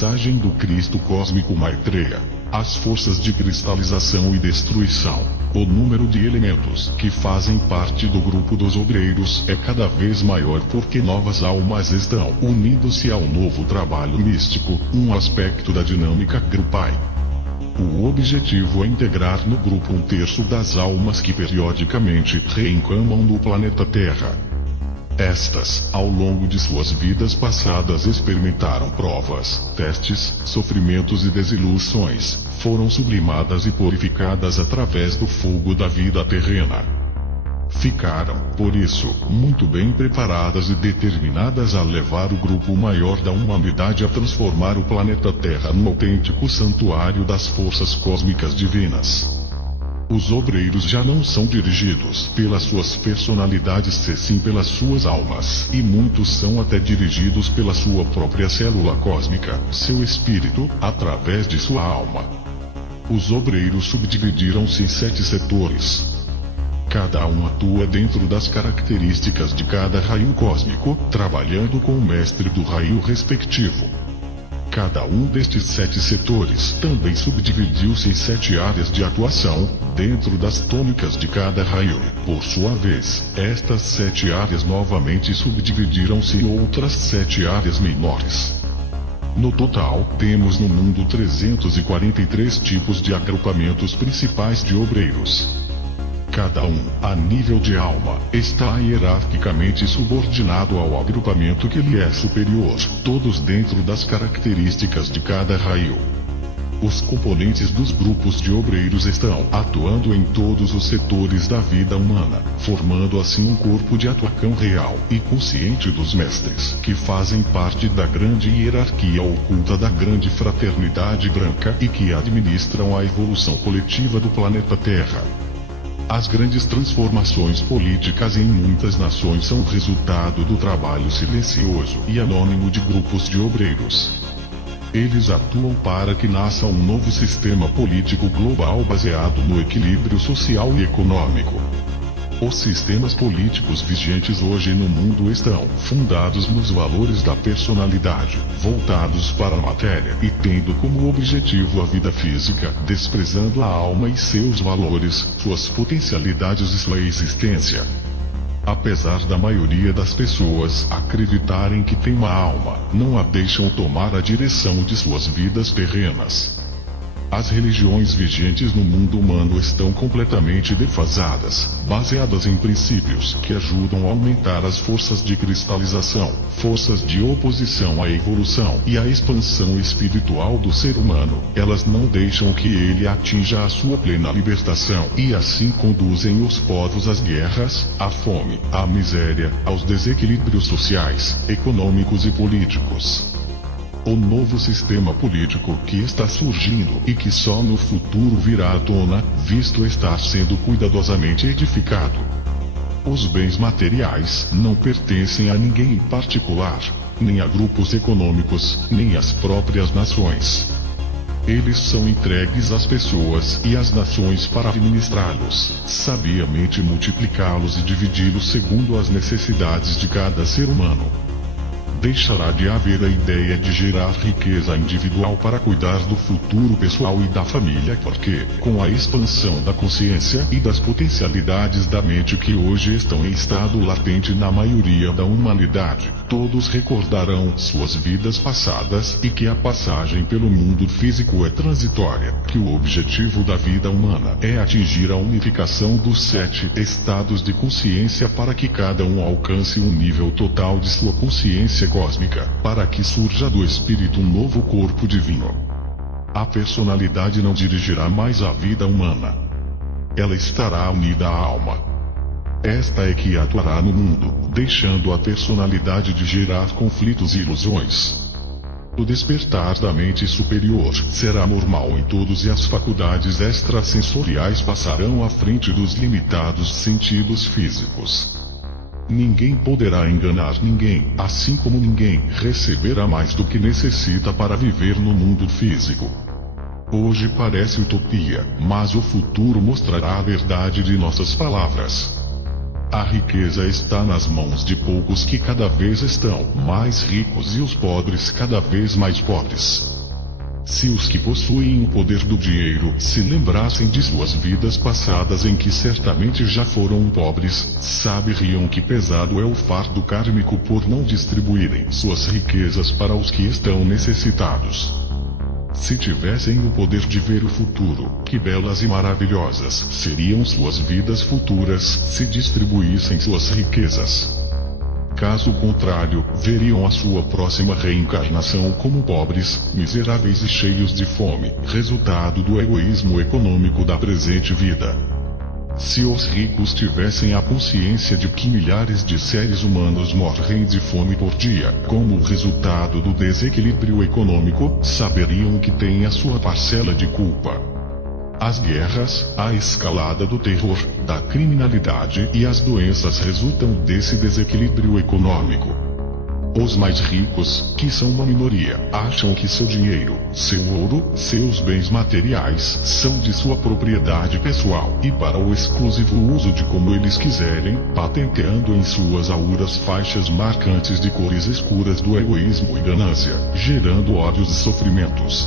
mensagem do Cristo cósmico Maitreya. As forças de cristalização e destruição. O número de elementos que fazem parte do grupo dos obreiros é cada vez maior porque novas almas estão unindo-se ao novo trabalho místico, um aspecto da dinâmica grupal. O objetivo é integrar no grupo 1/3 das almas que periodicamente reencarnam no planeta Terra. Estas, ao longo de suas vidas passadas, experimentaram provas, testes, sofrimentos e desilusões, foram sublimadas e purificadas através do fogo da vida terrena. Ficaram, por isso, muito bem preparadas e determinadas a levar o grupo maior da humanidade a transformar o planeta Terra num autêntico santuário das forças cósmicas divinas. Os obreiros já não são dirigidos pelas suas personalidades, sim pelas suas almas, e muitos são até dirigidos pela sua própria célula cósmica, seu espírito, através de sua alma. Os obreiros subdividiram-se em 7 setores. Cada um atua dentro das características de cada raio cósmico, trabalhando com o mestre do raio respectivo. Cada um destes 7 setores também subdividiu-se em 7 áreas de atuação, dentro das tônicas de cada raio. Por sua vez, estas 7 áreas novamente subdividiram-se em outras 7 áreas menores. No total, temos no mundo 343 tipos de agrupamentos principais de obreiros. Cada um, a nível de alma, está hierarquicamente subordinado ao agrupamento que lhe é superior, todos dentro das características de cada raio. Os componentes dos grupos de obreiros estão atuando em todos os setores da vida humana, formando assim um corpo de atuação real e consciente dos mestres, que fazem parte da grande hierarquia oculta da grande fraternidade branca e que administram a evolução coletiva do planeta Terra. As grandes transformações políticas em muitas nações são resultado do trabalho silencioso e anônimo de grupos de obreiros. Eles atuam para que nasça um novo sistema político global baseado no equilíbrio social e econômico. Os sistemas políticos vigentes hoje no mundo estão fundados nos valores da personalidade, voltados para a matéria e tendo como objetivo a vida física, desprezando a alma e seus valores, suas potencialidades e sua existência. Apesar da maioria das pessoas acreditarem que tem uma alma, não a deixam tomar a direção de suas vidas terrenas. As religiões vigentes no mundo humano estão completamente defasadas, baseadas em princípios que ajudam a aumentar as forças de cristalização, forças de oposição à evolução e à expansão espiritual do ser humano. Elas não deixam que ele atinja a sua plena libertação e assim conduzem os povos às guerras, à fome, à miséria, aos desequilíbrios sociais, econômicos e políticos. O novo sistema político que está surgindo e que só no futuro virá à tona, visto estar sendo cuidadosamente edificado. Os bens materiais não pertencem a ninguém em particular, nem a grupos econômicos, nem às próprias nações. Eles são entregues às pessoas e às nações para administrá-los, sabiamente multiplicá-los e dividi-los segundo as necessidades de cada ser humano. Deixará de haver a ideia de gerar riqueza individual para cuidar do futuro pessoal e da família, porque, com a expansão da consciência e das potencialidades da mente que hoje estão em estado latente na maioria da humanidade, todos recordarão suas vidas passadas e que a passagem pelo mundo físico é transitória, que o objetivo da vida humana é atingir a unificação dos 7 estados de consciência para que cada um alcance um nível total de sua consciência cósmica, para que surja do espírito um novo corpo divino. A personalidade não dirigirá mais a vida humana. Ela estará unida à alma. Esta é que atuará no mundo, deixando a personalidade de gerar conflitos e ilusões. O despertar da mente superior será normal em todos e as faculdades extrasensoriais passarão à frente dos limitados sentidos físicos. Ninguém poderá enganar ninguém, assim como ninguém receberá mais do que necessita para viver no mundo físico. Hoje parece utopia, mas o futuro mostrará a verdade de nossas palavras. A riqueza está nas mãos de poucos que cada vez estão mais ricos e os pobres cada vez mais pobres. Se os que possuem o poder do dinheiro se lembrassem de suas vidas passadas em que certamente já foram pobres, saberiam que pesado é o fardo kármico por não distribuírem suas riquezas para os que estão necessitados. Se tivessem o poder de ver o futuro, que belas e maravilhosas seriam suas vidas futuras se distribuíssem suas riquezas. Caso contrário, veriam a sua próxima reencarnação como pobres, miseráveis e cheios de fome, resultado do egoísmo econômico da presente vida. Se os ricos tivessem a consciência de que milhares de seres humanos morrem de fome por dia, como resultado do desequilíbrio econômico, saberiam que têm a sua parcela de culpa. As guerras, a escalada do terror, da criminalidade e as doenças resultam desse desequilíbrio econômico. Os mais ricos, que são uma minoria, acham que seu dinheiro, seu ouro, seus bens materiais, são de sua propriedade pessoal e para o exclusivo uso de como eles quiserem, patenteando em suas auras faixas marcantes de cores escuras do egoísmo e ganância, gerando ódios e sofrimentos.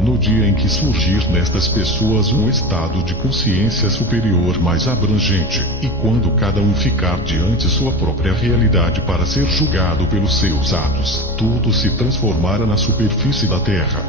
No dia em que surgir nestas pessoas um estado de consciência superior mais abrangente, e quando cada um ficar diante sua própria realidade para ser julgado pelos seus atos, tudo se transformará na superfície da Terra.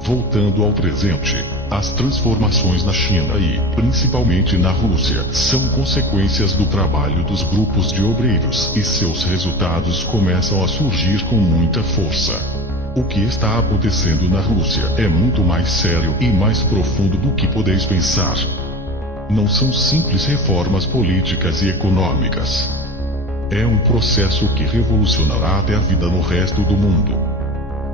Voltando ao presente, as transformações na China e, principalmente na Rússia, são consequências do trabalho dos grupos de obreiros e seus resultados começam a surgir com muita força. O que está acontecendo na Rússia é muito mais sério e mais profundo do que podeis pensar. Não são simples reformas políticas e econômicas. É um processo que revolucionará até a vida no resto do mundo.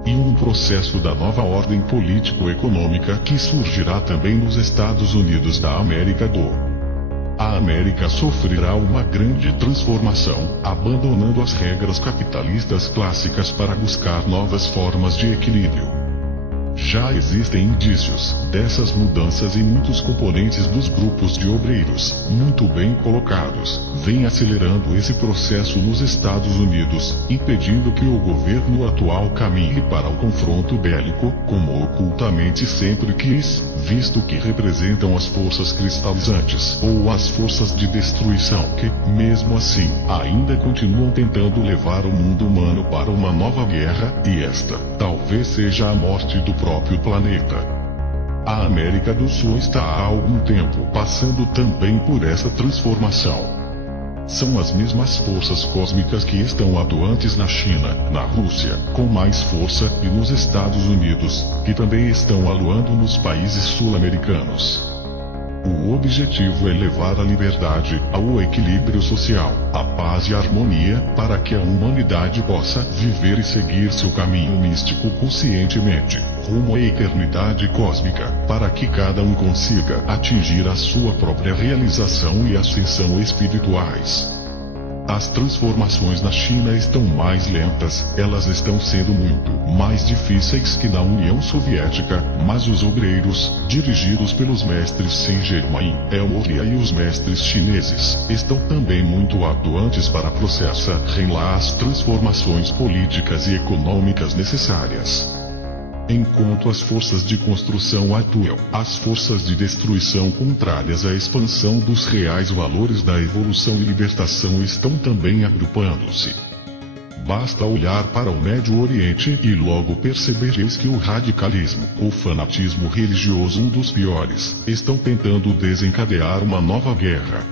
E um processo da nova ordem político-econômica que surgirá também nos Estados Unidos da América do A América sofrerá uma grande transformação, abandonando as regras capitalistas clássicas para buscar novas formas de equilíbrio. Já existem indícios dessas mudanças e muitos componentes dos grupos de obreiros, muito bem colocados, vêm acelerando esse processo nos Estados Unidos, impedindo que o governo atual caminhe para o confronto bélico, como ocultamente sempre quis, visto que representam as forças cristalizantes ou as forças de destruição que, mesmo assim, ainda continuam tentando levar o mundo humano para uma nova guerra, e esta, talvez seja a morte do próprio planeta. A América do Sul está há algum tempo passando também por essa transformação. São as mesmas forças cósmicas que estão atuantes na China, na Rússia, com mais força, e nos Estados Unidos, que também estão atuando nos países sul-americanos. O objetivo é levar a liberdade, ao equilíbrio social, a paz e a harmonia, para que a humanidade possa viver e seguir seu caminho místico conscientemente, rumo à eternidade cósmica, para que cada um consiga atingir a sua própria realização e ascensão espirituais. As transformações na China estão mais lentas, elas estão sendo muito mais difíceis que na União Soviética, mas os obreiros, dirigidos pelos mestres Saint-Germain, El-Moria e os mestres chineses, estão também muito atuantes para processar lá as transformações políticas e econômicas necessárias. Enquanto as forças de construção atuam, as forças de destruição contrárias à expansão dos reais valores da evolução e libertação estão também agrupando-se. Basta olhar para o Médio Oriente e logo percebereis que o radicalismo, o fanatismo religioso, um dos piores, estão tentando desencadear uma nova guerra.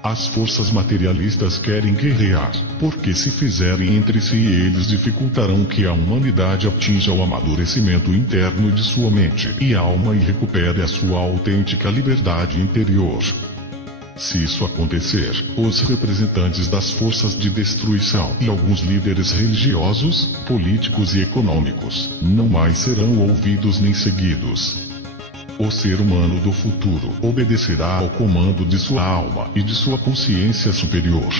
As forças materialistas querem guerrear, porque se fizerem entre si eles dificultarão que a humanidade atinja o amadurecimento interno de sua mente e alma e recupere a sua autêntica liberdade interior. Se isso acontecer, os representantes das forças de destruição e alguns líderes religiosos, políticos e econômicos, não mais serão ouvidos nem seguidos. O ser humano do futuro obedecerá ao comando de sua alma e de sua consciência superior.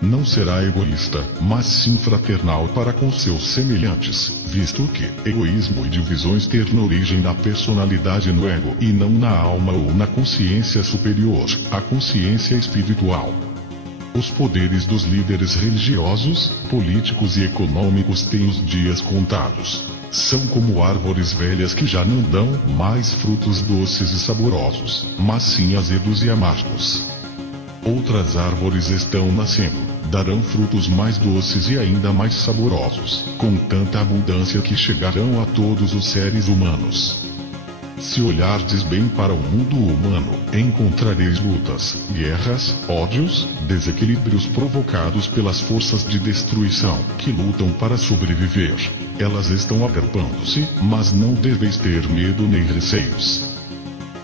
Não será egoísta, mas sim fraternal para com seus semelhantes, visto que egoísmo e divisões têm origem na personalidade no ego e não na alma ou na consciência superior, a consciência espiritual. Os poderes dos líderes religiosos, políticos e econômicos têm os dias contados. São como árvores velhas que já não dão mais frutos doces e saborosos, mas sim azedos e amargos. Outras árvores estão nascendo, darão frutos mais doces e ainda mais saborosos, com tanta abundância que chegarão a todos os seres humanos. Se olhardes bem para o mundo humano, encontrareis lutas, guerras, ódios, desequilíbrios provocados pelas forças de destruição, que lutam para sobreviver. Elas estão agrupando-se, mas não deveis ter medo nem receios.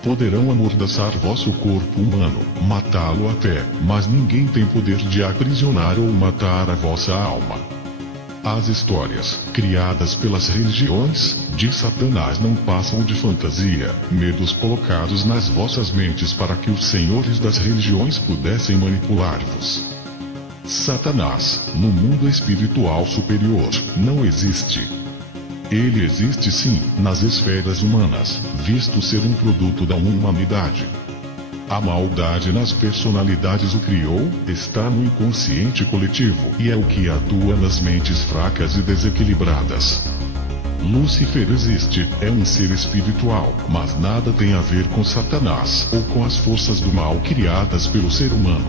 Poderão amordaçar vosso corpo humano, matá-lo até, mas ninguém tem poder de aprisionar ou matar a vossa alma. As histórias, criadas pelas religiões, de Satanás não passam de fantasia, medos colocados nas vossas mentes para que os senhores das religiões pudessem manipular-vos. Satanás, no mundo espiritual superior, não existe. Ele existe sim, nas esferas humanas, visto ser um produto da humanidade. A maldade nas personalidades o criou, está no inconsciente coletivo e é o que atua nas mentes fracas e desequilibradas. Lúcifer existe, é um ser espiritual, mas nada tem a ver com Satanás ou com as forças do mal criadas pelo ser humano.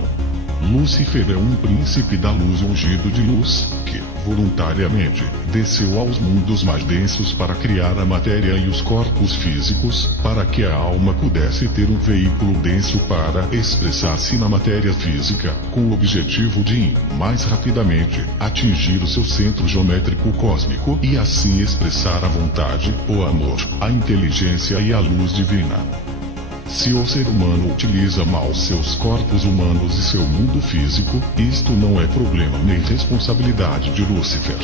Lúcifer é um príncipe da luz ungido de luz, que, voluntariamente, desceu aos mundos mais densos para criar a matéria e os corpos físicos, para que a alma pudesse ter um veículo denso para expressar-se na matéria física, com o objetivo de, mais rapidamente, atingir o seu centro geométrico cósmico e assim expressar a vontade, o amor, a inteligência e a luz divina. Se o ser humano utiliza mal seus corpos humanos e seu mundo físico, isto não é problema nem responsabilidade de Lúcifer.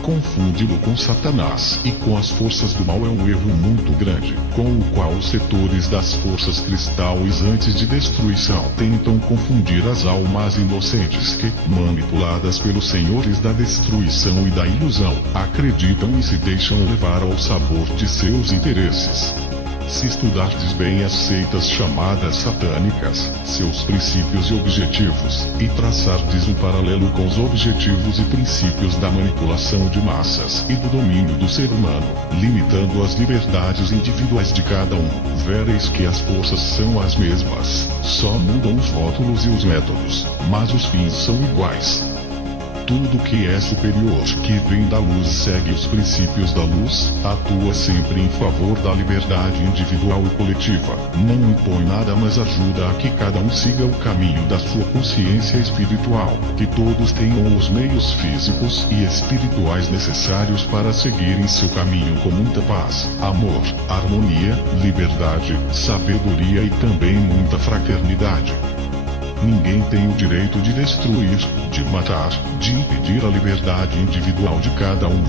Confundi-lo com Satanás e com as forças do mal é um erro muito grande, com o qual os setores das forças cristais antes de destruição tentam confundir as almas inocentes que, manipuladas pelos senhores da destruição e da ilusão, acreditam e se deixam levar ao sabor de seus interesses. Se estudardes bem as seitas chamadas satânicas, seus princípios e objetivos, e traçardes um paralelo com os objetivos e princípios da manipulação de massas e do domínio do ser humano, limitando as liberdades individuais de cada um, vereis que as forças são as mesmas, só mudam os rótulos e os métodos, mas os fins são iguais. Tudo que é superior, que vem da luz, segue os princípios da luz, atua sempre em favor da liberdade individual e coletiva, não impõe nada, mas ajuda a que cada um siga o caminho da sua consciência espiritual, que todos tenham os meios físicos e espirituais necessários para seguirem seu caminho com muita paz, amor, harmonia, liberdade, sabedoria e também muita fraternidade. Ninguém tem o direito de destruir, de matar, de impedir a liberdade individual de cada um.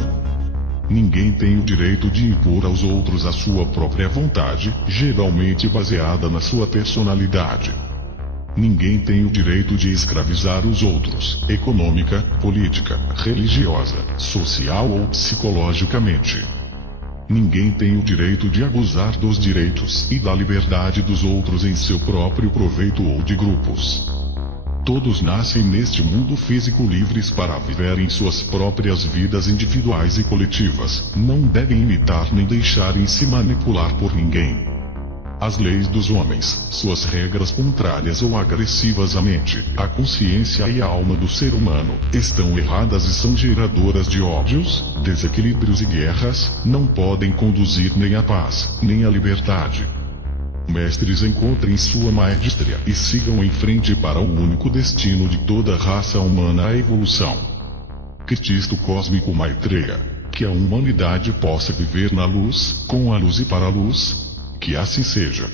Ninguém tem o direito de impor aos outros a sua própria vontade, geralmente baseada na sua personalidade. Ninguém tem o direito de escravizar os outros, econômica, política, religiosa, social ou psicologicamente. Ninguém tem o direito de abusar dos direitos e da liberdade dos outros em seu próprio proveito ou de grupos. Todos nascem neste mundo físico livres para viverem suas próprias vidas individuais e coletivas, não devem imitar nem deixarem-se manipular por ninguém. As leis dos homens, suas regras contrárias ou agressivas à mente, à consciência e à alma do ser humano, estão erradas e são geradoras de ódios, desequilíbrios e guerras, não podem conduzir nem à paz, nem à liberdade. Mestres, encontrem sua maestria e sigam em frente para o único destino de toda a raça humana, a evolução. Cristo Cósmico Maitreya, que a humanidade possa viver na luz, com a luz e para a luz. Que assim seja.